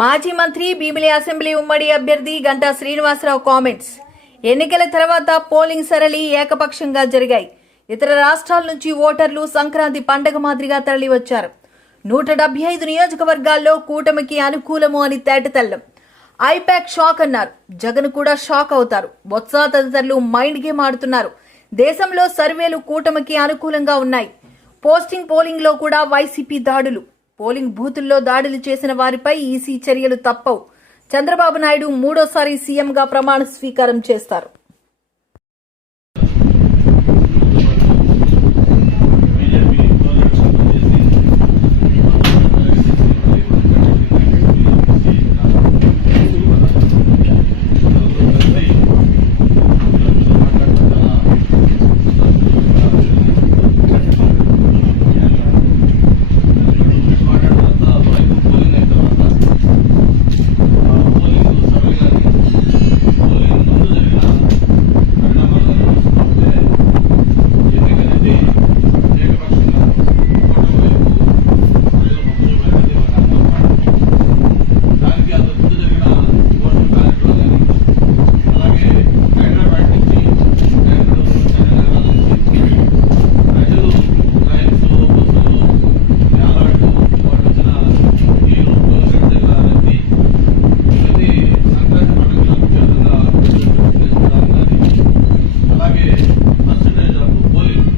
మాజీ మంత్రి భీమిలి అసెంబ్లీ ఉమ్మడి అభ్యర్థి గంటా శ్రీనివాసరావు కామెంట్స్. ఎన్నికల తర్వాత పోలింగ్ సరళి ఏకపక్షంగా జరిగాయి. ఇతర రాష్ట్రాల నుంచి ఓటర్లు సంక్రాంతి పండగ మాదిరిగా తరలివచ్చారు. నూట డెబ్బై ఐదు నియోజకవర్గాల్లో కూటమికి అనుకూలము అని తేటతెల్లం. ఐపాక్ షాక్ అన్నారు. జగన్ కూడా షాక్ అవుతారు. బొత్స తదితరులు మైండ్ గేమ్ ఆడుతున్నారు. దేశంలో సర్వేలు కూటమికి అనుకూలంగా ఉన్నాయి. పోస్టింగ్ పోలింగ్లో కూడా వైసీపీ దాడులు. పోలింగ్ బూతుల్లో దాడులు చేసిన వారిపై ఈసీ చర్యలు తప్పవు. చంద్రబాబు నాయుడు మూడోసారి సీఎంగా ప్రమాణ స్వీకారం చేస్తారు దానికి అది ముందు జరిగిన ఓటర్ బ్యాలెట్లో కానీ అలాగే హైదరాబాద్ నుంచి బెంగళూరు నగరాల నుంచి ప్రజలు రైల్స్ బస్సులు యాలాడు వాటి వచ్చిన నీరు గవర్నమెంట్ దగ్గర రద్దీ ఇవన్నీ సంక్రాంతి పండుగ ముఖ్యంగా చేసుకోవడానికి కానీ అలాగే పర్సంటేజ్ ఆఫ్ పోలింగ్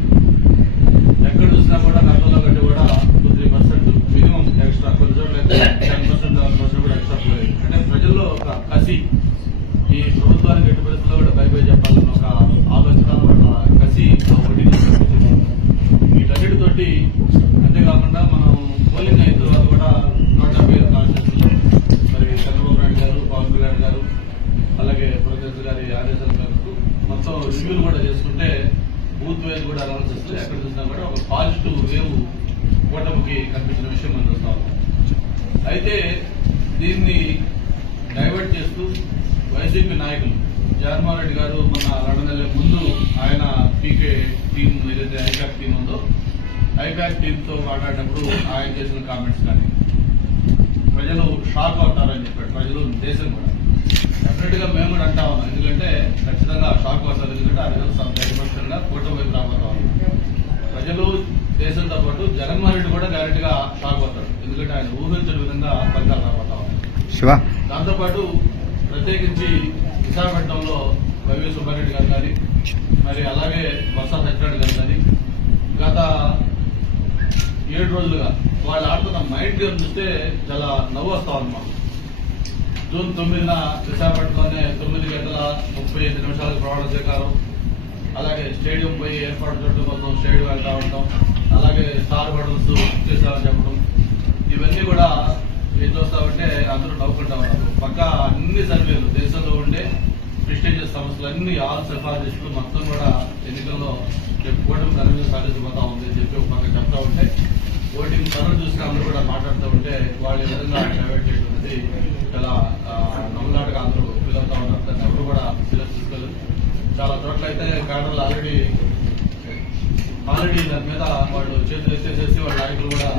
ఎక్కడ చూసినా కూడా నగరంలో కంటే కూడా two three percent minimum extra కొన్ని చోట్ల అయితే టెన్ పర్సెంట్ పర్సెంట్ కూడా ఎక్స్ట్రా పోయింది అంటే ప్రజల్లో ఒక కసి ఈ ప్రభుత్వానికి ఎట్టి పరిస్థితుల్లో కూడా బై బై చెప్పాలన్న ఒక ఆలోచన కసి ఆ వడ్డీని తగ్గించింది. వీటన్నిటితోటి అంతేకాకుండా మనం పోలింగ్ అయిన తర్వాత కూడా నూట డెబ్బై ఐదు కాన్స్టిట్యూషన్లో మరి చంద్రబాబు నాయుడు గారు పవన్ కళ్యాణ్ గారు అలాగే ప్రొఫెసర్ గారి ఆదేశాల మేరకు మొత్తం రివ్యూలు కూడా చేసుకుంటే బూత్ వైజ్ కూడా అనాలిసిస్ ఎక్కడ చూసినా కూడా ఒక పాజిటివ్ వేవ్ కూటమికి కనిపించిన విషయం మనం చూస్తాం అయితే దీన్ని డైవర్ట్ చేస్తూ వైసీపీ నాయకులు జగన్మోహన్ రెడ్డి గారు మన రెండు నెలల ముందు ఆయన పీకే టీం ఏదైతే ఐపాక్ టీం ఉందో ఐపాక్ టీంతో మాట్లాడినప్పుడు ఆయన చేసిన కామెంట్స్ కానీ ప్రజలు షాక్ అవుతారని చెప్పాడు ప్రజలు దేశం కూడా. డెఫినెట్గా మేము కూడా అంటా ఉన్నాం. ఎందుకంటే ఖచ్చితంగా షాక్ అవుతారు. ఎందుకంటే ఆ రోజు ప్రతిపక్షంగా కూటమి రాబోతా ఉన్నాం ప్రజలు దేశంతో పాటు జగన్మోహన్ రెడ్డి కూడా డైరెక్ట్గా షాక్ అవుతాడు ఎందుకంటే ఆయన ఊహించిన విధంగా ఫలితాలు రావాలి. శివ. దాంతోపాటు ప్రత్యేకించి విశాఖపట్నంలో వైవి సుబ్బారెడ్డి గారు కానీ మరి అలాగే బొత్స సత్యనారాయణ గారు కానీ గత ఏడు రోజులుగా వాళ్ళు ఆడుతున్న మైండ్ గేమ్ చూస్తే చాలా నవ్వు వస్తా ఉన్నాం జూన్ తొమ్మిదిన విశాఖపట్నంలోనే తొమ్మిది గంటల ముప్పై ఐదు నిమిషాలకు ప్రమాణ స్వీకారం. అలాగే స్టేడియం పోయి ఏర్పాటు చేయడం కోసం స్టేడియం వెళ్తా ఉంటాం. అలాగే స్టార్ బడల్స్ చేస్తామని చెప్పడం ఇవన్నీ కూడా ఏం చూస్తామంటే అందరూ నవ్వుకుంటా ఉన్నారు పక్క అన్ని సర్వేలు దేశంలో ఉండే ప్రెస్టీజియస్ సంస్థలు అన్ని ఆల్ సిఫారసులు మొత్తం కూడా ఎన్నికల్లో చెప్పుకోవడం కూటమి ఘనంగా సాధించబోతా ఉంది అని చెప్పి ఒక చెప్తా ఉంటే ఓటింగ్ సర్వే చూసిన అందరూ కూడా మాట్లాడుతూ ఉంటే వాళ్ళు ఈ విధంగా డైవర్ట్ చేయడం అనేది చాలా ఆ, అందరూ ఫీల్ ఉన్నారు. దాన్ని ఎవరు కూడా సీరియస్ తీసుకోలేదు. చాలా చోట్ల అయితే కారణాలు ఆల్రెడీ ఆల్రెడీ దాని మీద వాళ్ళు చేతులు ఎత్తేసేసి వాళ్ళ నాయకులు కూడా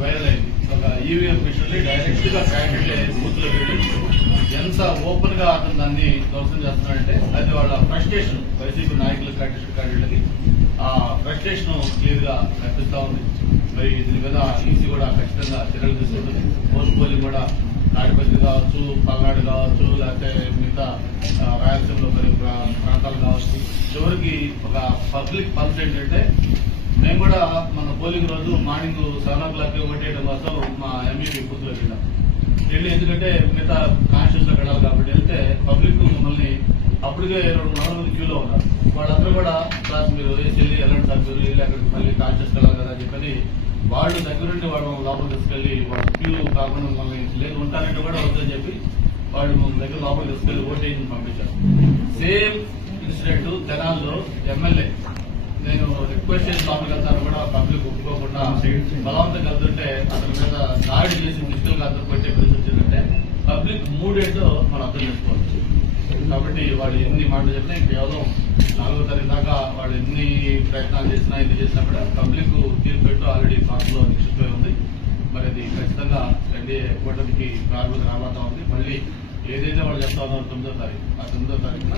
వైరల్ అయింది ఒక ఈవీఎం మిషన్ డైరెక్ట్గా క్యాండిడేట్ బూత్లో వెళ్ళి ఎంత ఓపెన్గా అతను దాన్ని ధ్వంసం చేస్తున్నాడంటే అది వాళ్ళ ఫ్రస్ట్రేషన్ వైసీపీ నాయకులు కంటెస్ట్ క్యాండిడేట్లకి ఆ ఫ్రస్ట్రేషన్ క్లియర్గా కనిపిస్తా ఉంది. మరి దీని మీద ఈసీ కూడా ఖచ్చితంగా చర్యలు తీసుకుంటుంది. పోస్ట్ పోలింగ్ కూడా తాడిపత్రి కావచ్చు పల్నాడు కావచ్చు లేకపోతే మిగతా రాయలసీమలో మరి ప్రాంతాలు కావచ్చు. చివరికి ఒక పబ్లిక్ పల్స్ ఏంటంటే మేము కూడా మన పోలింగ్ రోజు మార్నింగ్ సెవెన్ ఓ క్లాక్ కొట్టేయడం కోసం మా ఎంఈపీ బూత్లోకి వెళ్ళాం. వెళ్ళి ఎందుకంటే మిగతా కాన్స్టిట్యూన్స్లో వెళ్ళాలి కాబట్టి వెళ్తే పబ్లిక్ మమ్మల్ని అప్పటికే రెండు వందల క్యూలో ఉన్నారు. వాళ్ళందరూ కూడా క్లాస్ మీరు వెళ్ళి ఎలాంటి సార్ మీరు వెళ్ళి అక్కడికి మళ్ళీ కాన్షియస్ వెళ్ళాలి కదా అని చెప్పని వాళ్ళు దగ్గరుండి వాళ్ళు లోపల తీసుకెళ్ళి వాళ్ళ క్యూ కాకుండా మమ్మల్ని లేదు ఉంటారంటే కూడా వద్దని చెప్పి వాళ్ళు మమ్మల్ని దగ్గర లోపల తీసుకెళ్ళి ఓటేజ్ పంపించారు. సేమ్ ఇన్సిడెంట్ తెనాల్లో ఎమ్మెల్యే నేను రిక్వెస్ట్ చేసి లోపలికి వెళ్తాను కూడా పబ్లిక్ ఒప్పుకోకుండా బలవంతం కలుతుంటే అతని మీద దాడి చేసి ఫిజికల్గా అతను కొట్టే పరిస్థితి వచ్చిందంటే పబ్లిక్ మూడేంటో మనం అర్థం చేసుకోవచ్చు కాబట్టి వాళ్ళు ఎన్ని మాటలు చెప్పినా కేవలం నాలుగో తారీఖు దాకా వాళ్ళు ఎన్ని ప్రయత్నాలు చేసినా ఎన్ని చేసినా కూడా పబ్లిక్ తీర్పు పెట్టు ఆల్రెడీ పార్టీలో నిక్షిప్తమై ఉంది. మరి అది ఖచ్చితంగా ఎన్డీఏ కూటమికి ప్రారంభం రాబోతా ఉంది. మళ్ళీ ఏదైతే వాళ్ళు చెప్తా తొమ్మిదో తారీఖు. ఆ తొమ్మిదో తారీఖున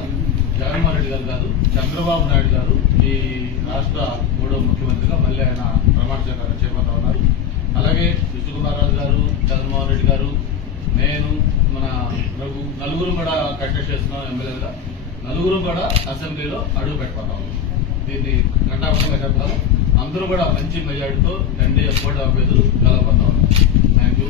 జగన్మోహన్ రెడ్డి గారు కాదు చంద్రబాబు నాయుడు గారు ఈ రాష్ట్ర మూడవ ముఖ్యమంత్రిగా మళ్ళీ ఆయన ప్రమాణ స్వీకారం చేపడతా ఉన్నారు. అలాగే విష్ణుకుమార్ రాజు గారు జగన్మోహన్ రెడ్డి గారు నేను మన రఘు నలుగురు కూడా కంటెస్ట్ చేస్తున్నాం ఎమ్మెల్యేగా నలుగురు కూడా అసెంబ్లీలో అడుగు పెట్టబోతా ఉన్నాం దీన్ని ఘంటాపంగా చెప్తాను అందరూ కూడా మంచి మెజార్టీతో ఎన్డీఏ కోట అభ్యర్థులు కలబోతా ఉన్నారు థ్యాంక్ యూ